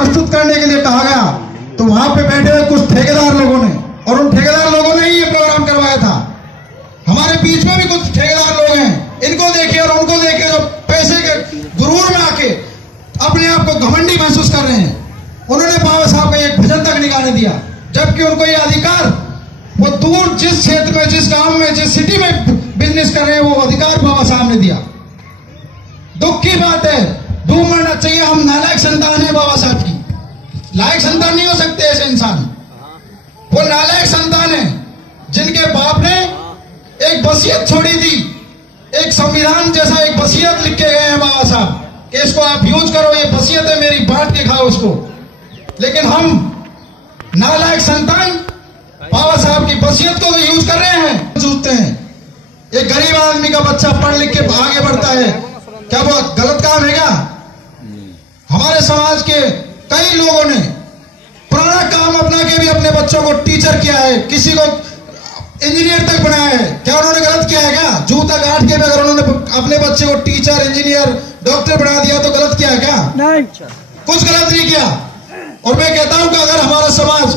प्रस्तुत करने के लिए कहा गया तो वहां पे बैठे हुए कुछ ठेकेदार लोगों ने, और उन ठेकेदार लोगों ने ही ये प्रोग्राम करवाया था। हमारे बीच में भी कुछ ठेकेदार लोग हैं, इनको देखिए और उनको देखिए जो पैसे के गुरूर में आके अपने आप को घमंडी महसूस कर रहे हैं। उन्होंने बाबा साहब को एक भजन तक नहीं गाने दिया, जबकि उनको ये अधिकार वो दूर जिस क्षेत्र में, जिस गांव में, जिस सिटी में बिजनेस कर रहे हैं, वो अधिकार बाबा साहब ने दिया। दुख की बात है, डूब मरना चाहिए। हम नालायक संतान है बाबा साहब की, लायक संतान नहीं हो सकते ऐसे इंसान। वो नालायक संतान है जिनके बाप ने एक वसीयत छोड़ी थी, एक संविधान जैसा एक वसीयत लिख के गए हैं बाबा साहब कि इसको आप यूज करो, ये वसीयत है मेरी, बांट के खाओ उसको। लेकिन हम नालायक संतान बाबा साहब की वसीयत को तो यूज कर रहे हैं, जूझते हैं। एक गरीब आदमी का बच्चा पढ़ लिख के आगे बढ़ता है, क्या वो गलत काम है क्या? हमारे समाज के कई लोगों ने पुराना काम अपना के भी अपने बच्चों को टीचर किया है, किसी को इंजीनियर तक बनाया है। क्या उन्होंने गलत किया है क्या? जूता काट के भी अगर उन्होंने अपने बच्चे को टीचर, इंजीनियर, डॉक्टर बना दिया तो गलत किया है क्या? नहीं, कुछ गलत नहीं किया। और मैं कहता हूं कि अगर हमारा समाज,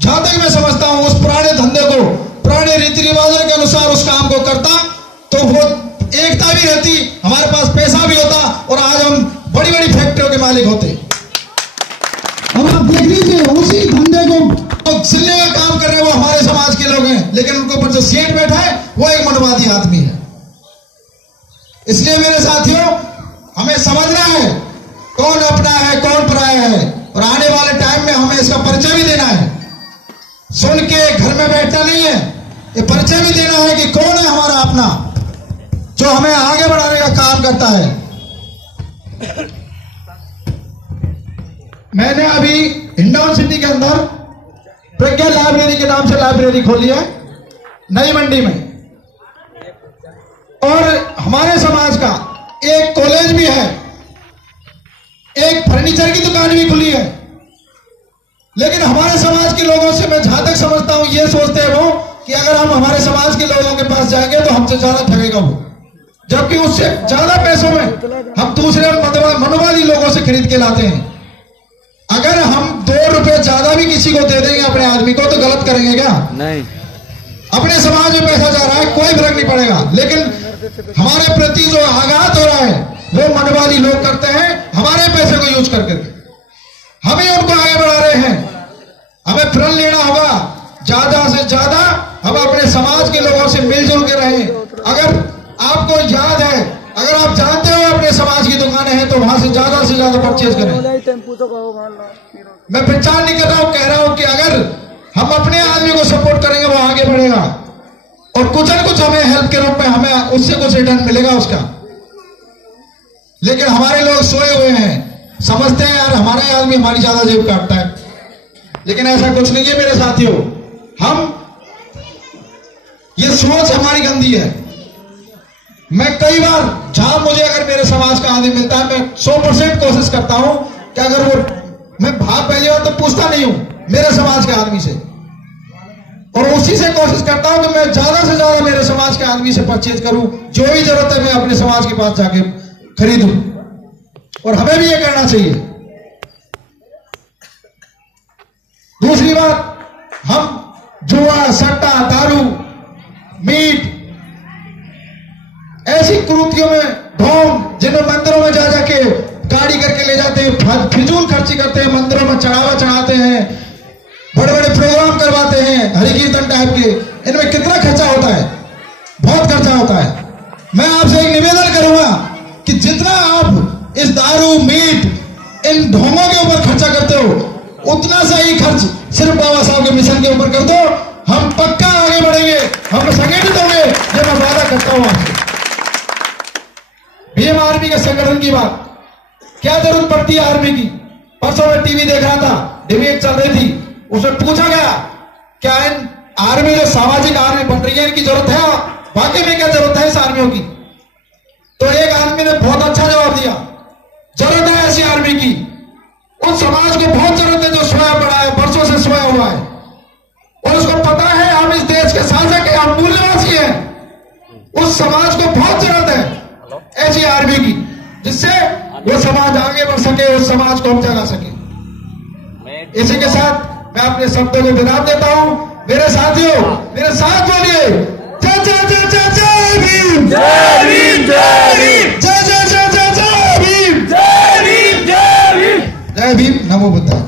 जहां तक मैं समझता हूं, उस पुराने धंधे को, पुराने रीति रिवाजों के अनुसार उस काम को करता तो वो एकता भी रहती, हमारे पास पैसा भी होता और आज हम बड़ी बड़ी फैक्ट्रियों के मालिक होते। अब आप देख लीजिए, उसी धंधे को सिलने का काम कर रहे हैं वो हमारे समाज के लोग हैं, लेकिन उनके ऊपर जो सेठ बैठा है वो एक मनवादी आदमी है। इसलिए मेरे साथियों, हमें समझना है कौन अपना है, कौन पराया है, और आने वाले टाइम में हमें इसका परिचय भी देना है। सुन के घर में बैठना नहीं है, ये परिचय भी देना है कि कौन है हमारा अपना, जो हमें आगे बढ़ाने का काम करता है। मैंने अभी हिंडौन सिटी के अंदर प्रज्ञा लाइब्रेरी के नाम से लाइब्रेरी खोली है नई मंडी में, और हमारे समाज का एक कॉलेज भी है, एक फर्नीचर की दुकान भी खुली है। लेकिन हमारे समाज के लोगों से मैं जहां तक समझता हूं, ये सोचते हैं वो कि अगर हम हमारे समाज के लोगों के पास जाएंगे तो हमसे ज्यादा ठगेगा वो, जबकि उससे ज्यादा पैसों में हम दूसरे मनोवादी लोगों से खरीद के लाते हैं। अगर हम 2 रुपए ज्यादा भी किसी को दे देंगे अपने आदमी को तो गलत करेंगे क्या? नहीं। अपने समाज में पैसा जा रहा है, कोई फर्क नहीं पड़ेगा, लेकिन हमारे प्रति जो आघात हो रहा है वो मनवादी लोग करते हैं हमारे पैसे को यूज करके। हम ही उनको आगे बढ़ा रहे हैं। हमें प्रण लेना होगा, ज्यादा से ज्यादा हम अपने समाज के लोगों से मिलजुल के रहें। अगर आपको याद है, अगर आप जानते हो अपने समाज की दुकानें हैं तो वहां से ज्यादा परचेज करें। मैं प्रचार नहीं कर रहा हूं, कह रहा हूं कि अगर हम अपने आदमी को सपोर्ट करेंगे वो आगे बढ़ेगा, और कुछ न कुछ हमें हेल्प के रूप में हमें उससे कुछ रिटर्न मिलेगा उसका। लेकिन हमारे लोग सोए हुए हैं, समझते हैं यार हमारा आदमी हमारी ज्यादा जेब काटता है, लेकिन ऐसा कुछ नहीं है मेरे साथियों। हम ये सोच हमारी गंदी है। मैं कई बार जहां मुझे अगर मेरे समाज का आदमी मिलता है, मैं 100% कोशिश करता हूं कि अगर वो, मैं भाव पहली बार तो पूछता नहीं हूं मेरे समाज के आदमी से, और उसी से कोशिश करता हूं कि मैं ज्यादा से ज्यादा मेरे समाज के आदमी से परचेज करूं, जो भी जरूरत है मैं अपने समाज के पास जाके खरीदूं, और हमें भी ये करना चाहिए। दूसरी बात, हम जुआ, सट्टा, दारू, मीट, ऐसी कुरीतियों में ढोंग, जिन्हें मंदिरों में जा जाके गाड़ी करके ले जाते हैं, फिजूल खर्ची करते हैं, मंदिरों में चढ़ावा चढ़ाते हैं, बड़े बड़े प्रोग्राम करवाते हैं हरि कीर्तन टाइप के, इनमें कितना खर्चा होता है? बहुत खर्चा होता है। मैं आपसे एक निवेदन करूंगा कि जितना आप इस दारू, मीट, इन ढोंगों के ऊपर खर्चा करते हो, उतना सा ही खर्च सिर्फ बाबा साहब के मिशन के ऊपर कर दो, हम पक्का आगे बढ़ेंगे, हम संगठित होंगे, ये मैं वादा करता हूं आपसे। भीम आर्मी के संगठन की बात, क्या जरूरत पड़ती है आर्मी की? परसों में टीवी देख रहा था, डिबेट चल रही थी, उसमें पूछा गया क्या इन आर्मी जो सामाजिक आर्मी बन रही है इनकी जरूरत है? वाकई में क्या जरूरत है इस आर्मियों की? तो एक आदमी ने बहुत अच्छा जवाब दिया, जरूरत है ऐसी आर्मी की। उस समाज को बहुत जरूरत है जो सोया पड़ा है, बरसों से सोया हुआ है, और उसको पता है हम इस देश के शासक हैं, हम मूल्यवासी हैं। उस समाज को बहुत जरूरत है ऐसी आर्मी की, जिससे वो समाज आगे बढ़ सके, उस समाज को हम जगा सके। इसी के साथ मैं अपने शब्दों को विराम देता हूं। मेरे साथियों, मेरे साथ बोलिए, जय जय जय जय जय भीम, जय भीम, जय भीम, जय जय जय जय जय भीम, जय भीम, जय भीम, जय भीम, नमो बुद्धाय।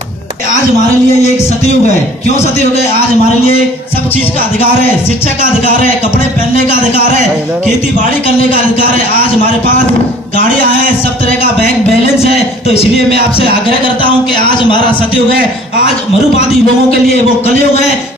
आज हमारे लिए ये एक सतयुग है। क्यों सतयुग है? आज हमारे लिए सब चीज का अधिकार है, शिक्षा का अधिकार है, कपड़े पहनने का अधिकार है, खेती बाड़ी करने का अधिकार है। आज हमारे पास गाड़ियां हैं, सब तरह का बैंक बैलेंस है। तो इसलिए मैं आपसे आग्रह करता हूं कि आज हमारा सतयुग है। आज मरुवादी लोगों के लिए वो कलयुग है।